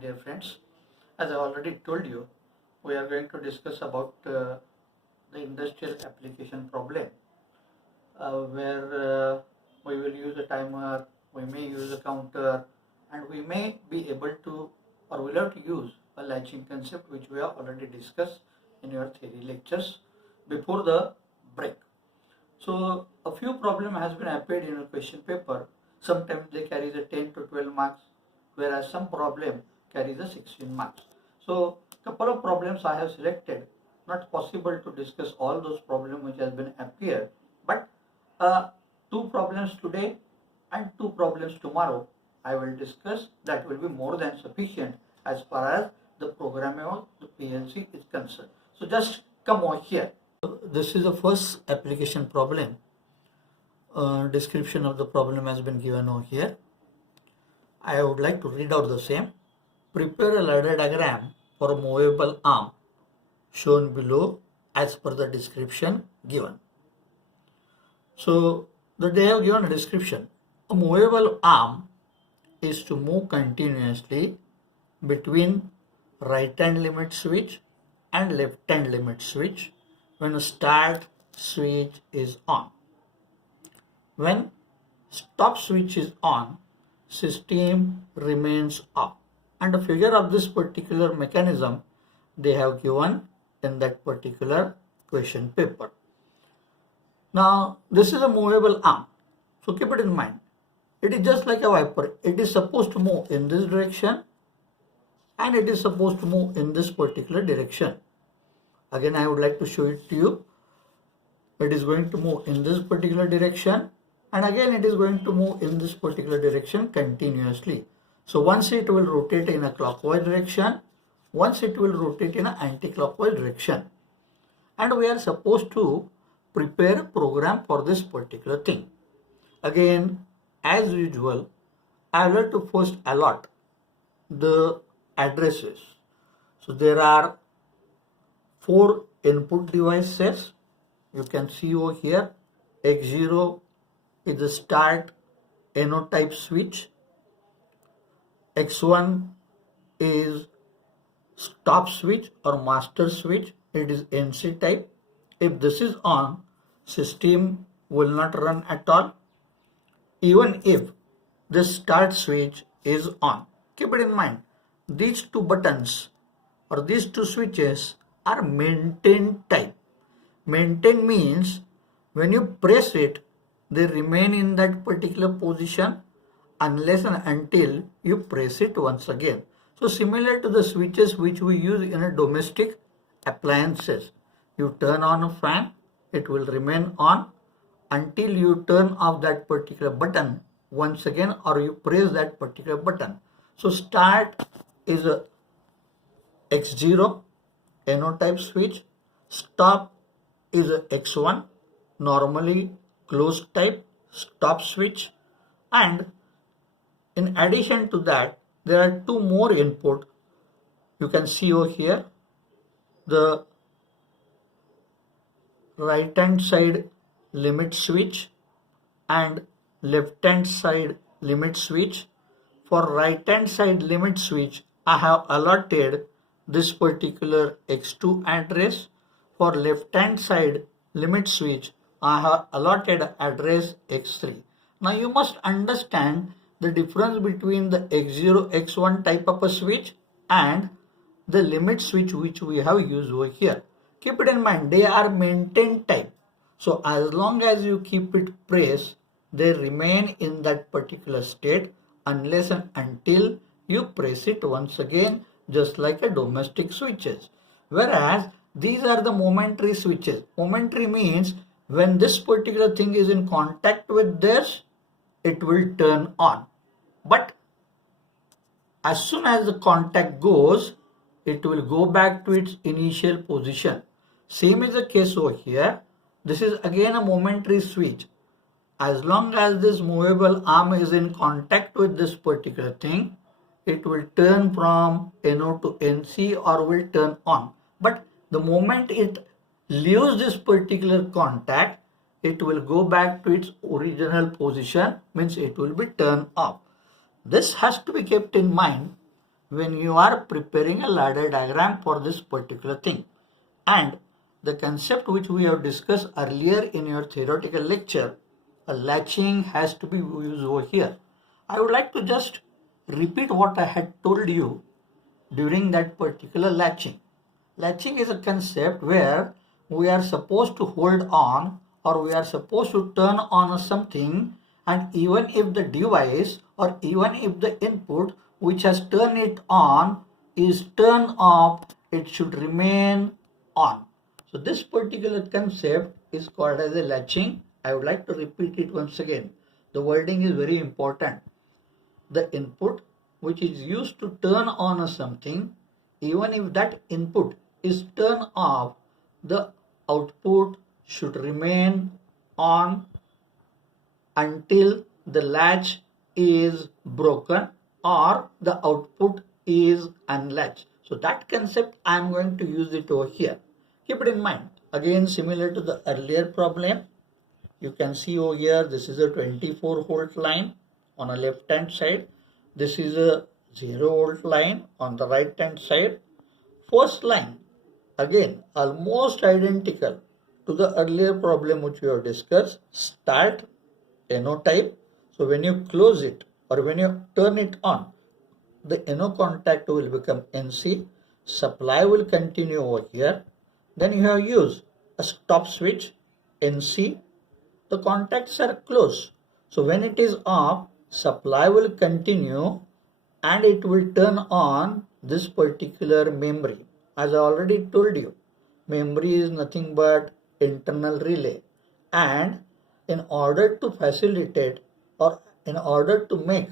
dear friends. As I already told you, we are going to discuss about the industrial application problem, where we will use a timer, we may use a counter, and we may be able to or will have to use a latching concept which we have already discussed in your theory lectures before the break. So a few problem has been appeared in a question paper. Sometimes they carry the 10 to 12 marks, whereas some problem carries the 16 marks. So couple of problems I have selected. Not possible to discuss all those problems which has been appeared, but two problems today and two problems tomorrow I will discuss. That will be more than sufficient as far as the programming of the PLC is concerned. So just come over here. This is the first application problem. Description of the problem has been given over here. I would like to read out the same. Prepare a ladder diagram for a movable arm shown below as per the description given. So they have given a description. A movable arm is to move continuously between right hand limit switch and left hand limit switch when a start switch is on. When stop switch is on, system remains off. And a figure of this particular mechanism they have given in that particular question paper. Now this is a movable arm, so keep it in mind. It is just like a wiper. It is supposed to move in this direction and it is supposed to move in this particular direction. Again, I would like to show it to you. It is going to move in this particular direction, and again it is going to move in this particular direction continuously. So once it will rotate in a clockwise direction, once it will rotate in an anti-clockwise direction. And we are supposed to prepare a program for this particular thing. Again, as usual, I will have to first allot the addresses. So there are 4 input devices. You can see over here. X0 is the start NO type switch. X1 is stop switch or master switch. It is NC type. If this is on, system will not run at all, even if this start switch is on. Keep it in mind, these two buttons or these two switches are maintain type. Maintain means when you press it, they remain in that particular position unless and until you press it once again. So similar to the switches which we use in a domestic appliances. You turn on a fan, it will remain on until you turn off that particular button once again or you press that particular button. So start is a X0 NO type switch, stop is a X1 normally closed type stop switch, and in addition to that there are 2 more input. You can see over here the right hand side limit switch and left hand side limit switch. For right hand side limit switch, I have allotted this particular X2 address. For left hand side limit switch, I have allotted address X3. Now you must understand the difference between the X0, X1 type of a switch and the limit switch which we have used over here. Keep it in mind, they are maintain type. So as long as you keep it pressed, they remain in that particular state unless and until you press it once again, just like a domestic switches. Whereas these are the momentary switches. Momentary means when this particular thing is in contact with this, it will turn on. But as soon as the contact goes, it will go back to its initial position. Same is the case over here. This is again a momentary switch. As long as this movable arm is in contact with this particular thing, it will turn from NO to NC or will turn on. But the moment it leaves this particular contact, it will go back to its original position, means it will be turned off. This has to be kept in mind when you are preparing a ladder diagram for this particular thing. And the concept which we have discussed earlier in your theoretical lecture, a latching has to be used over here. I would like to just repeat what I had told you during that particular latching. Latching is a concept where we are supposed to hold on or we are supposed to turn on something, and even if the device or even if the input which has turned it on is turned off, it should remain on. So this particular concept is called as a latching. I would like to repeat it once again. The wording is very important. The input which is used to turn on something, even if that input is turned off, the output should remain on until the latch is broken or the output is unlatched. So that concept I am going to use it over here. Keep it in mind. Again, similar to the earlier problem, you can see over here this is a 24-volt line on a left hand side. This is a 0-volt line on the right hand side. First line, again almost identical to the earlier problem which we have discussed. Start NO type. So when you close it or when you turn it on, the NO contact will become NC. Supply will continue over here. Then you have used a stop switch NC. The contacts are closed. So when it is off, supply will continue and it will turn on this particular memory. As I already told you, memory is nothing but internal relay. And in order to facilitate or in order to make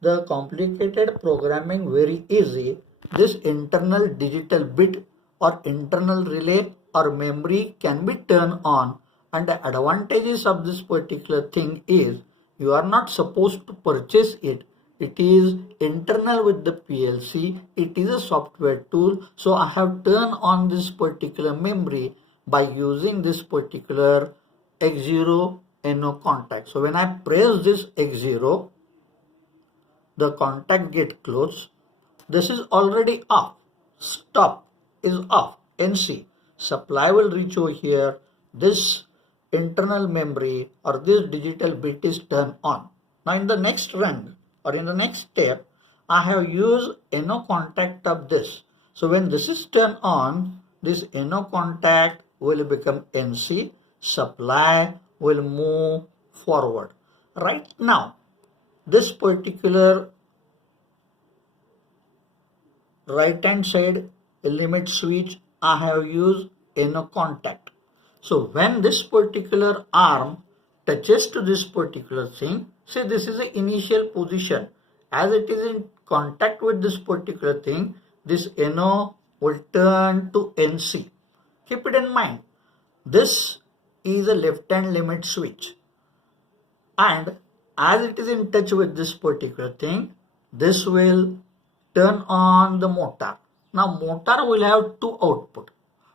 the complicated programming very easy, this internal digital bit or internal relay or memory can be turned on. And the advantages of this particular thing is you are not supposed to purchase it. It is internal with the PLC. It is a software tool. So I have turned on this particular memory by using this particular X0 NO contact. So when I press this X0, the contact get closed. This is already off. Stop is off. NC. Supply will reach over here. This internal memory or this digital bit is turned on. Now in the next run or in the next step, I have used NO contact of this. So when this is turned on, this NO contact will become NC. Supply will move forward. Right now, this particular right hand side limit switch, I have used NO contact. So when this particular arm touches to this particular thing, say this is the initial position. As it is in contact with this particular thing, this NO will turn to NC. Keep it in mind. This is a left hand limit switch. And as it is in touch with this particular thing, this will turn on the motor. Now motor will have two output.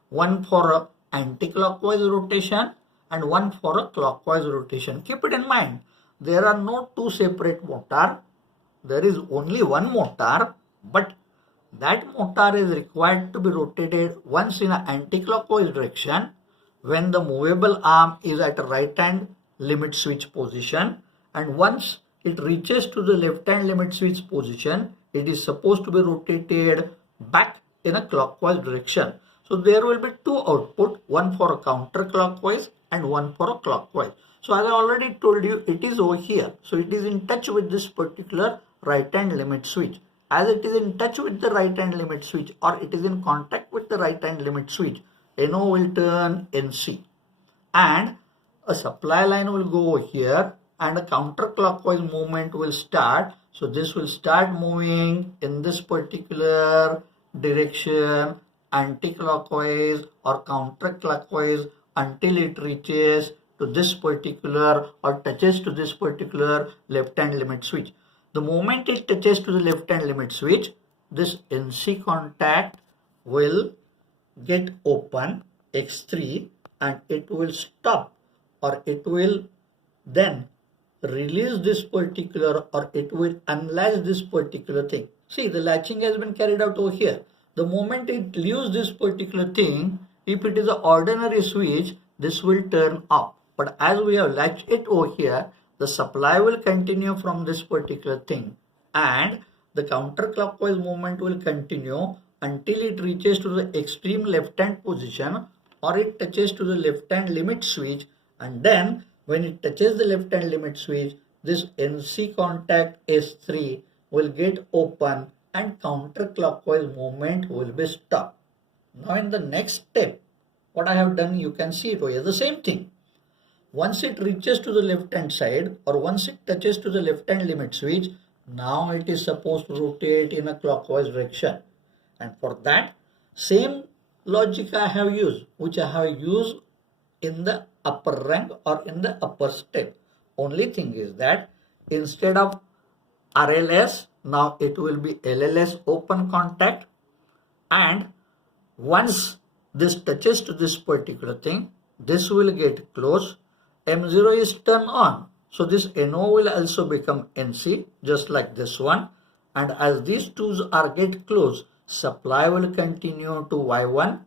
One for a anti-clockwise rotation and one for a clockwise rotation. Keep it in mind. There are no two separate motor. There is only one motor, but that motor is required to be rotated once in an anti-clockwise direction when the movable arm is at a right hand limit switch position, and once it reaches to the left hand limit switch position, it is supposed to be rotated back in a clockwise direction. So there will be two output, one for a counterclockwise and one for a clockwise. So as I already told you, it is over here. So it is in touch with this particular right hand limit switch. As it is in touch with the right hand limit switch or it is in contact with the right hand limit switch, NO will turn NC and a supply line will go over here and a counterclockwise movement will start. So this will start moving in this particular direction, anti-clockwise or counterclockwise, until it reaches to this particular or touches to this particular left hand limit switch. The moment it touches to the left hand limit switch, this NC contact will get open, X3, and it will stop or it will then release this particular or it will unlatch this particular thing. See, the latching has been carried out over here. The moment it leaves this particular thing, if it is an ordinary switch, this will turn off. But as we have latched it over here, the supply will continue from this particular thing, and the counterclockwise movement will continue until it reaches to the extreme left hand position, or it touches to the left hand limit switch, and then when it touches the left hand limit switch, this NC contact S3 will get open and counterclockwise movement will be stopped. Now in the next step, what I have done, you can see it here, the same thing. Once it reaches to the left hand side, or once it touches to the left hand limit switch, now it is supposed to rotate in a clockwise direction. And for that, same logic I have used, which I have used in the upper rank or in the upper step. Only thing is that instead of RLS, now it will be LLS open contact, and once this touches to this particular thing, this will get closed. M0 is turned on, so this NO will also become NC, just like this one, and as these two are get closed, supply will continue to Y1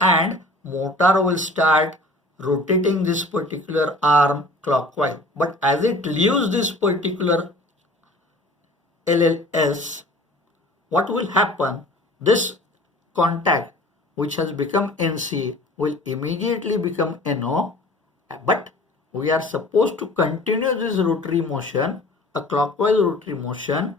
and motor will start rotating this particular arm clockwise. But as it leaves this particular LLS, what will happen? This contact which has become NC will immediately become NO, but we are supposed to continue this rotary motion, a clockwise rotary motion,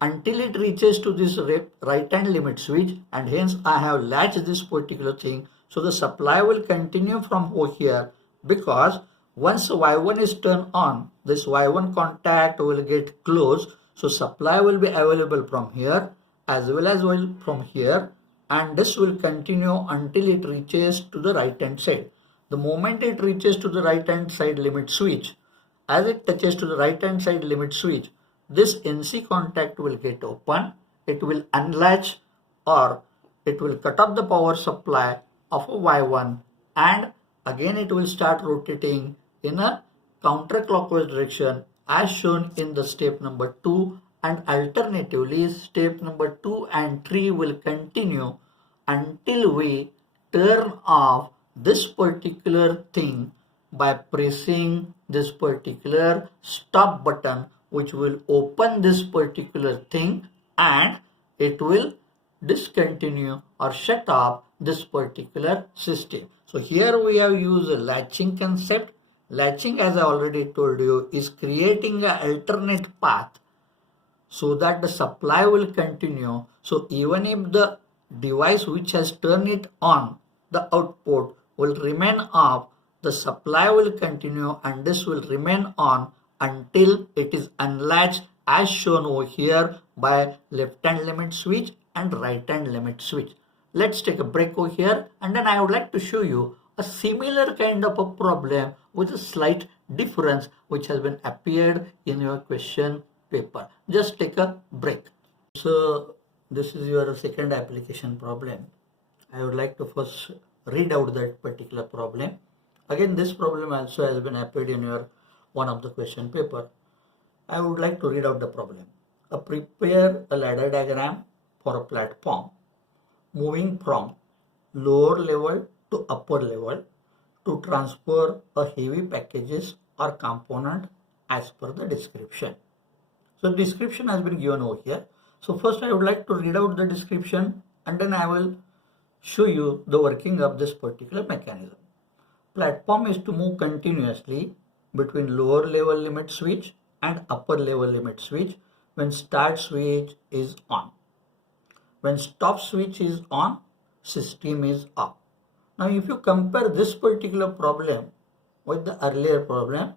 until it reaches to this right hand limit switch, and hence I have latched this particular thing. So the supply will continue from over here, because once Y1 is turned on, this Y1 contact will get closed. So supply will be available from here as well as from here, and this will continue until it reaches to the right hand side. The moment it reaches to the right hand side limit switch, as it touches to the right hand side limit switch, this NC contact will get open, it will unlatch, or it will cut off the power supply of a Y1, and again it will start rotating in a counterclockwise direction as shown in the step number 2, and alternatively step number 2 and 3 will continue until we turn off this particular thing by pressing this particular stop button, which will open this particular thing, and it will discontinue or shut off this particular system. So here we have used a latching concept. Latching, as I already told you, is creating an alternate path so that the supply will continue. So even if the device which has turned it on, the output will remain off, the supply will continue, and this will remain on until it is unlatched as shown over here by left hand limit switch and right hand limit switch. Let's take a break over here, and then I would like to show you a similar kind of a problem with a slight difference which has been appeared in your question paper. Just take a break. So this is your second application problem. I would like to first read out that particular problem. Again, this problem also has been appeared in your one of the question paper. I would like to read out the problem. Prepare a ladder diagram for a platform moving from lower level to upper level to transfer a heavy packages or component as per the description. So description has been given over here. So first I would like to read out the description, and then I will show you the working of this particular mechanism. Platform is to move continuously between lower level limit switch and upper level limit switch when start switch is on. When stop switch is on, system is off. Now if you compare this particular problem with the earlier problem,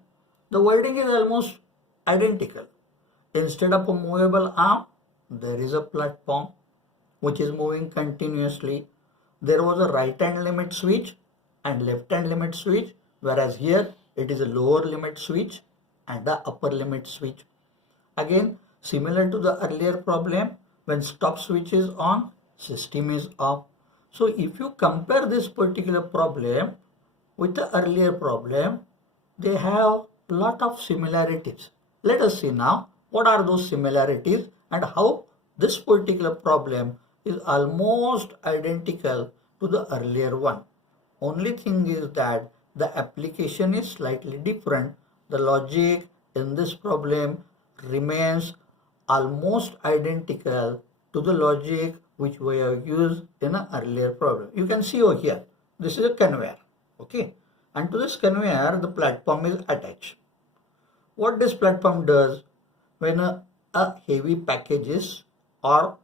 the wording is almost identical. Instead of a movable arm, there is a platform which is moving continuously. There was a right hand limit switch and left hand limit switch, whereas here it is a lower limit switch and the upper limit switch. Again, similar to the earlier problem, when stop switch is on, system is off. So if you compare this particular problem with the earlier problem, they have lot of similarities. Let us see now what are those similarities and how This particular problem is almost identical to the earlier one. Only thing is that the application is slightly different. The logic in this problem remains almost identical to the logic which we have used in an earlier problem. You can see over here, this is a conveyor, okay? And to this conveyor, the platform is attached. What this platform does, when a heavy packages or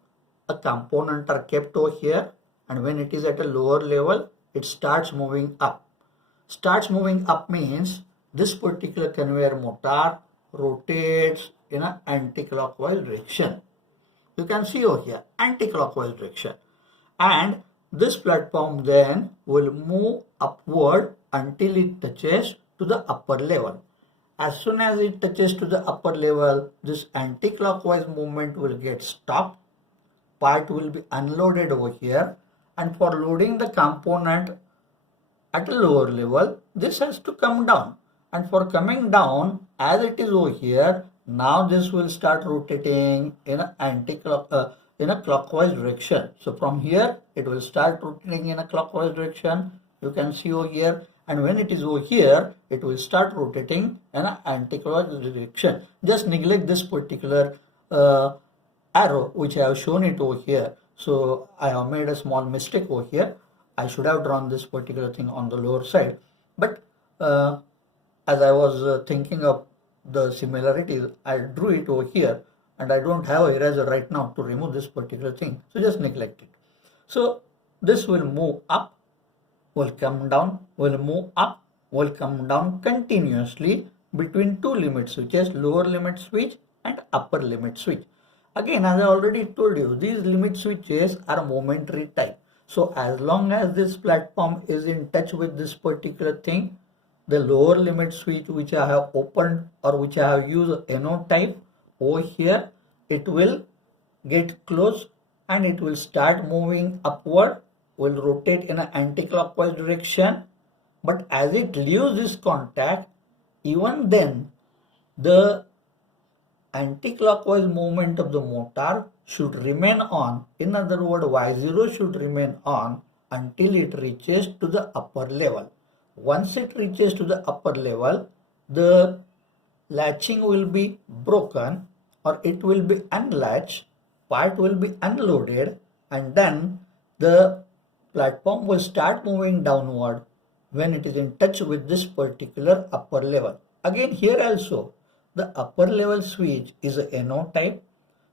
a component are kept over here, and when it is at a lower level, it starts moving up. Starts moving up means this particular conveyor motor rotates in an anti-clockwise direction. You can see over here, anti-clockwise direction. And this platform then will move upward until it touches to the upper level. As soon as it touches to the upper level, this anti-clockwise movement will get stopped. Part will be unloaded over here, and for loading the component at a lower level, this has to come down. And for coming down, as it is over here, now this will start rotating in a clockwise direction. So from here, it will start rotating in a clockwise direction. You can see over here. And when it is over here, it will start rotating in an anti-clockwise direction. Just neglect this particular arrow which I have shown it over here. So I have made a small mistake over here. I should have drawn this particular thing on the lower side. But as I was thinking of the similarities, I drew it over here, and I don't have an eraser right now to remove this particular thing. So just neglect it. So this will move up, will come down, will move up, will come down continuously between two limit switches, lower limit switch and upper limit switch. Again, as I already told you, these limit switches are momentary type. So as long as this platform is in touch with this particular thing, the lower limit switch which I have opened or which I have used NO type over here, it will get close and it will start moving upward, will rotate in an anti-clockwise direction. But as it leaves this contact, even then the anti-clockwise movement of the motor should remain on. In other words, Y0 should remain on until it reaches to the upper level. Once it reaches to the upper level, the latching will be broken or it will be unlatched, part will be unloaded, and then the platform will start moving downward when it is in touch with this particular upper level. Again, here also, the upper level switch is a NO type.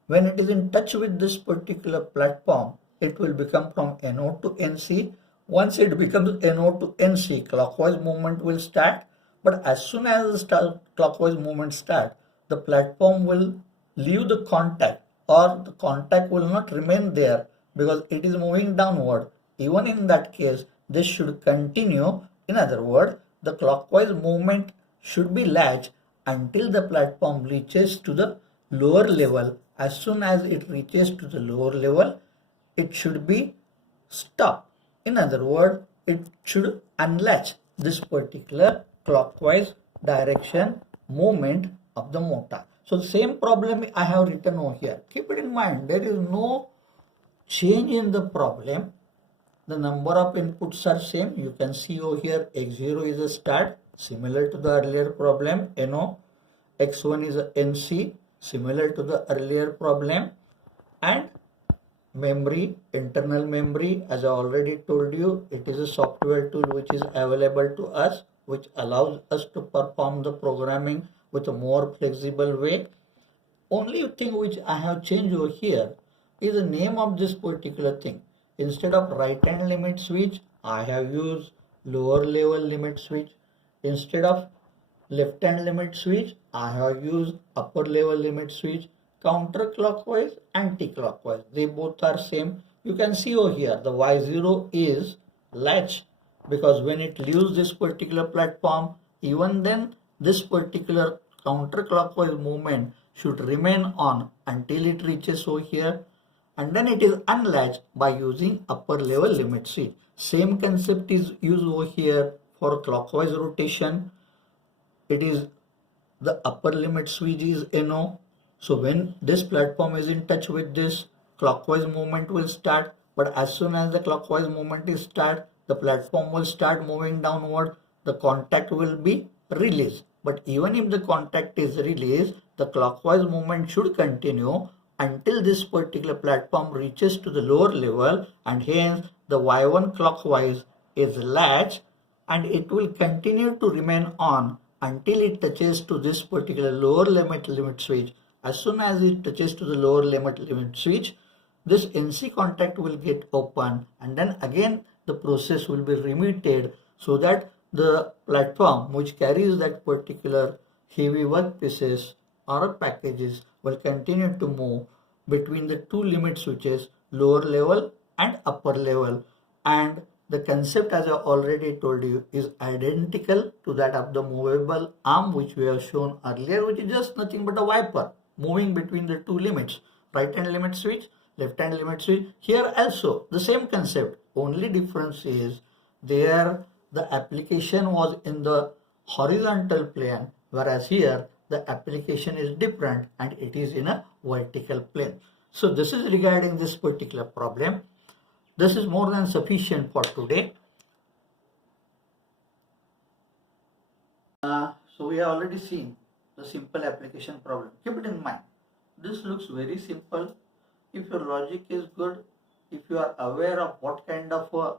When it is in touch with this particular platform, it will become from NO to NC. Once it becomes NO to NC, clockwise movement will start. But as soon as the clockwise movement starts, the platform will leave the contact, or the contact will not remain there because it is moving downward. Even in that case, this should continue. In other words, the clockwise movement should be latched until the platform reaches to the lower level. As soon as it reaches to the lower level, it should be stopped. In other words, it should unlatch this particular clockwise direction movement of the motor. So the same problem I have written over here. Keep it in mind, there is no change in the problem. The number of inputs are same. You can see over here X0 is a start, similar to the earlier problem, NO. X1 is a NC, similar to the earlier problem. And memory, internal memory, as I already told you, it is a software tool which is available to us, which allows us to perform the programming with a more flexible way. Only thing which I have changed over here is the name of this particular thing. Instead of right hand limit switch, I have used lower level limit switch. Instead of left hand limit switch, I have used upper level limit switch. Counterclockwise, anti-clockwise, they both are same. You can see over here the Y0 is latch, because when it leaves this particular platform, even then this particular counterclockwise movement should remain on until it reaches over here, and then it is unlatched by using upper level limit switch. Same concept is used over here for clockwise rotation. It is the upper limit switch is NO. So when this platform is in touch with this, clockwise movement will start, but as soon as the clockwise movement is start, the platform will start moving downward, the contact will be released. But even if the contact is released, the clockwise movement should continue until this particular platform reaches to the lower level, and hence the Y1 clockwise is latched, and it will continue to remain on until it touches to this particular lower limit switch. As soon as it touches to the lower limit switch, this NC contact will get open, and then again the process will be repeated, so that the platform which carries that particular heavy work pieces or packages will continue to move between the two limit switches, lower level and upper level. And the concept, as I already told you, is identical to that of the movable arm which we have shown earlier, which is just nothing but a wiper moving between the two limits, right hand limit switch, left hand limit switch. Here also the same concept, only difference is there the application was in the horizontal plane, whereas here the application is different and it is in a vertical plane. So this is regarding this particular problem. This is more than sufficient for today. So we have already seen the simple application problem. Keep it in mind. This looks very simple. If your logic is good, if you are aware of what kind of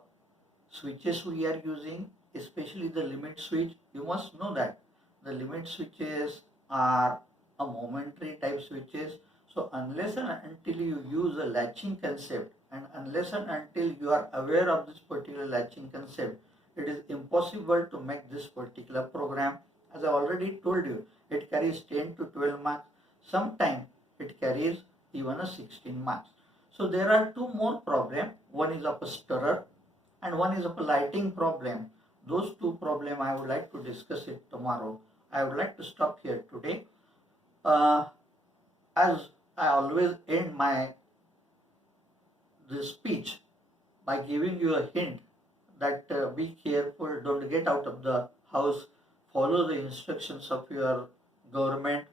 switches we are using, especially the limit switch, you must know that the limit switches are a momentary type switches. So unless and until you use a latching concept, and unless and until you are aware of this particular latching concept, it is impossible to make this particular program. As I already told you, it carries 10 to 12 marks. Sometimes it carries even a 16 marks. So there are two more problems. One is of a stirrer and one is of a lighting problem. Those two problems I would like to discuss it tomorrow. I would like to stop here today. As I always end this speech by giving you a hint that be careful, don't get out of the house, follow the instructions of your government,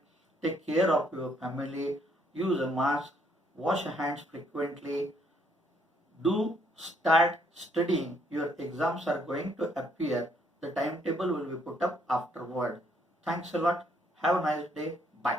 take care of your family, use a mask, wash your hands frequently, do start studying. Your exams are going to appear. The timetable will be put up afterward. Thanks a lot. Have a nice day. Bye.